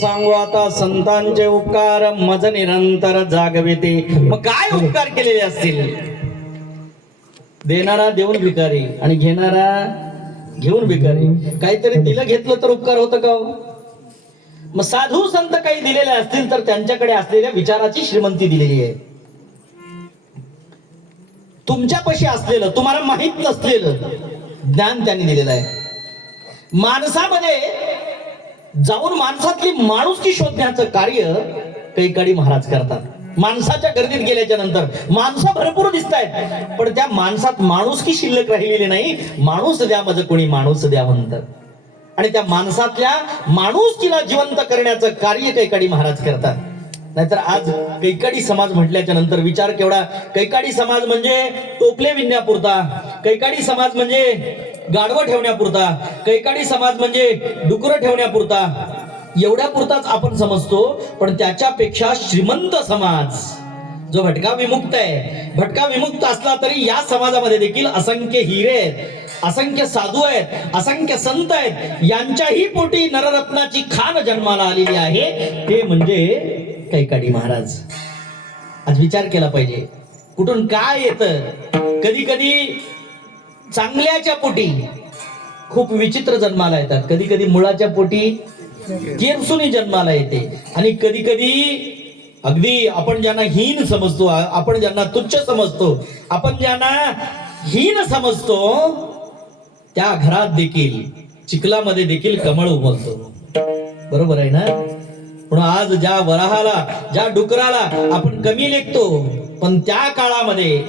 सांगू आता संतांचे उपकार मज निरंतर जागविते. मग काय उपकार केलेले असतील? देणारा देऊन भिकारी आणि घेणारा घेऊन भिकारी. काहीतरी दिलं घेतलं तर उपकार होतं का? मग साधू संत काही दिलेले असतील तर त्यांच्याकडे असलेल्या विचाराची श्रीमंती दिलेली आहे. तुमच्यापाशी असलेलं तुम्हाला माहित नसलेलं ज्ञान त्यांनी दिलेलं आहे. माणसामध्ये जाऊन माणसातली माणुसकी शोधण्याचं कार्य कैकाडी महाराज करतात. माणसाच्या गर्दीत गेल्याच्या नंतर माणसं भरपूर दिसत आहेत, पण त्या माणसात माणुसकी शिल्लक राहिलेली नाही. माणूस द्या मज कोणी माणूस द्या म्हणतात, आणि त्या माणसातल्या माणुसकीला जिवंत करण्याचं कार्य कैकाडी महाराज करतात. नाहीतर आज कैकाडी समाज म्हटल्याच्या नंतर विचार केवढा. कैकाडी समाज म्हणजे टोपले विणण्यापुरता, कैकाडी समाज म्हणजे गाढवं ठेवण्यापुरता, कैकाडी समाज म्हणजे डुकरं ठेवण्यापुरता, एवढ्या पुरताच आपण समजतो. पण त्याच्यापेक्षा श्रीमंत समाज जो भटका विमुक्त आहे, भटका विमुक्त असला तरी या समाजामध्ये देखील असंख्य हिरे आहेत, असंख्य साधू आहेत, असंख्य संत आहेत. यांच्याही पोटी नररत्नाची खान जन्माला आलेली आहे, ते म्हणजे कैकाडी महाराज. आज विचार केला पाहिजे कुठून काय येतं. कधी कधी चांगल्याच्या पोटी खूप विचित्र जन्माला येतात, कधी कधी मुळाच्या पोटी केरसुनी जन्माला येते, आणि कधी कधी अगदी आपण ज्यांना हीन समजतो, आपण ज्यांना तुच्छ समजतो, आपण ज्यांना हीन समजतो, त्या घरात देखील चिखलामध्ये देखील कमळ उमलतो. बरोबर आहे ना? पण आज ज्या वराहाला, ज्या डुकराला आपण कमी लेखतो, पण त्या काळामध्ये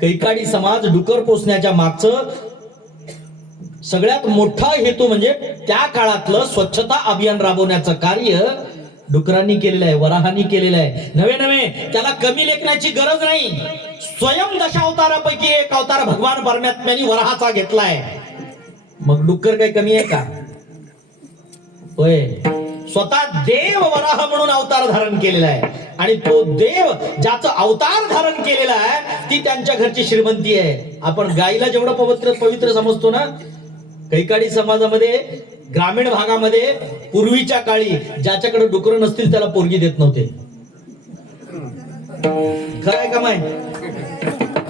कैकाडी समाज डुकर पोसण्याच्या मागचं सगळ्यात मोठा हेतू म्हणजे त्या काळातलं स्वच्छता अभियान राबवण्याचं कार्य डुकरांनी केलेलं आहे, वराहांनी केलेलं आहे. नवे नवे त्याला कमी लेखण्याची गरज नाही. स्वयं दशावतारापैकी एक अवतार भगवान परमात्म्याने वराहाचा घेतलाय. मग डुक्कर काही कमी आहे का? होय, स्वतः देव वराह म्हणून अवतार धारण केलेला आहे, आणि तो देव ज्याचं अवतार धारण केलेला आहे ती त्यांच्या घरची श्रीमंती आहे. आपण गाईला जेवढं पवित्र पवित्र समजतो ना, कैकाडी समाजामध्ये ग्रामीण भागामध्ये पूर्वीच्या काळी ज्याच्याकडे डुकरं नसतील त्याला पोरगी देत नव्हते. खरं आहे का माय?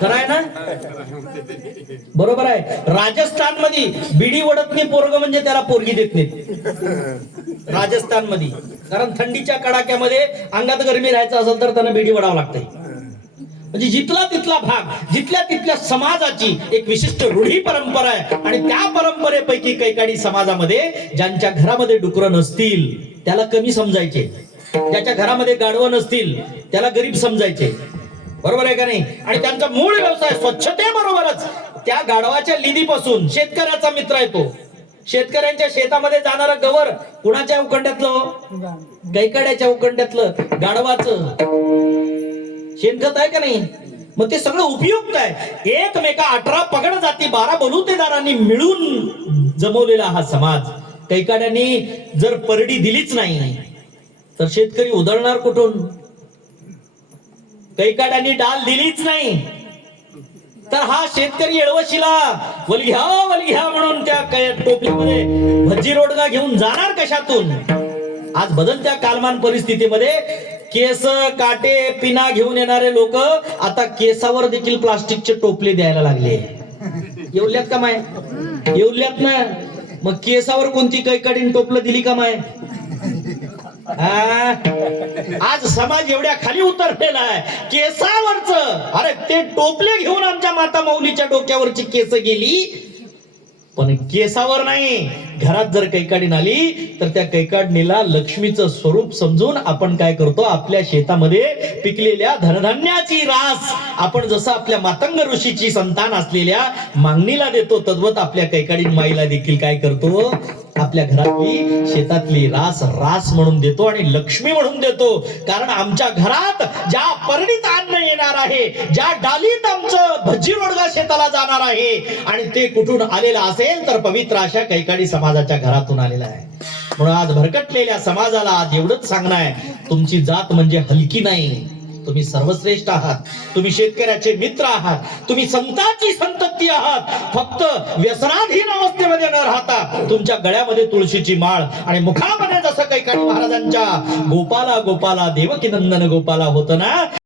खरं आहे ना? बरोबर आहे. राजस्थान मध्ये बिडी वडत नाही पोरग म्हणजे त्याला पोरगी देत नाहीत राजस्थान मध्ये. कारण थंडीच्या कडाक्यामध्ये अंगात गरमी राहायचं असेल तर त्यांना बिडी वडावं लागतंय. म्हणजे जिथला तिथला भाग, जिथल्या तिथल्या समाजाची एक विशिष्ट रूढी परंपरा आहे, आणि त्या परंपरेपैकी कैकाडी समाजामध्ये ज्यांच्या घरामध्ये डुकरं नसतील त्याला कमी समजायचे, ज्याच्या घरामध्ये गाढवं नसतील त्याला गरीब समजायचे. बरोबर आहे का नाही? आणि त्यांचा मूळ व्यवसाय स्वच्छतेबरोबरच त्या गाढवाच्या लिदीपासून शेतकऱ्याचा मित्र आहे तो. शेतकऱ्यांच्या शेतामध्ये जाणारं गवर कुणाच्या उखंड्यातलं? कैकाड्याच्या उखंड्यातलं गाढवाचं शेणखत आहे का नाही? मग ते सगळं उपयुक्त आहे. एकमेका 18 पगड जाती 12 बलुतेदारांनी मिळून जमवलेला हा समाज. कैकाड्यांनी जर परडी दिलीच नाही तर शेतकरी उधळणार कुठून? कैकाड्यांनी डाल दिलीच नाही तर हा शेतकरी एळवशीला वलघ्या म्हणून त्या टोपलीमध्ये भज्जी रोडगा घेऊन जाणार कशातून? आज बदलत्या कालमान परिस्थितीमध्ये केस काटे पिना घेऊन येणारे लोक आता केसावर देखील प्लास्टिकचे टोपले द्यायला लागले. येवल्यात का माय? येवल्यात ना. मग केसावर कोणती कैकाडीन टोपलं दिली का माय? आज समाज एवढ्या खाली उतरलेला आहे केसावरच. अरे ते टोपले घेऊन आमच्या माता माऊलीच्या डोक्यावरची केस गेली, पण केसावर नाही, घरात जर कैकाडीन आली तर त्या कैकाडणीला लक्ष्मीचं स्वरूप समजून आपण काय करतो, आपल्या शेतामध्ये पिकलेल्या धनधान्याची रास आपण जसं आपल्या मातंग ऋषीची संतान असलेल्या मागणीला देतो, तद्वत आपल्या कैकाडीन माईला देखील काय करतो, आपल्या घरातली शेतातली रास रास म्हणून देतो आणि लक्ष्मी म्हणून देतो. कारण आमच्या घरात ज्या पर्णीत अन्न येणार आहे, ज्या डालीत आमचं भजी रोडगा शेताला जाणार आहे आणि ते कुठून आलेलं असेल तर पवित्र अशा कैकाडी समाजाच्या घरातून आलेला आहे. म्हणून आज भरकटलेल्या समाजाला आज एवढंच सांगणं आहे, तुमची जात म्हणजे हलकी नाही, तुम्ही सर्वश्रेष्ठ आहात, तुम्ही शेतकऱ्याचे मित्र आहात, तुम्ही संतांची संतती आहात. फक्त व्यसनाधीन अवस्थेमध्ये न राहता तुमच्या गळ्यामध्ये तुळशीची माळ आणि मुखामध्ये जसं कैकाडी महाराजांच्या गोपाला गोपाला देवकी नंदन गोपाला होतं ना,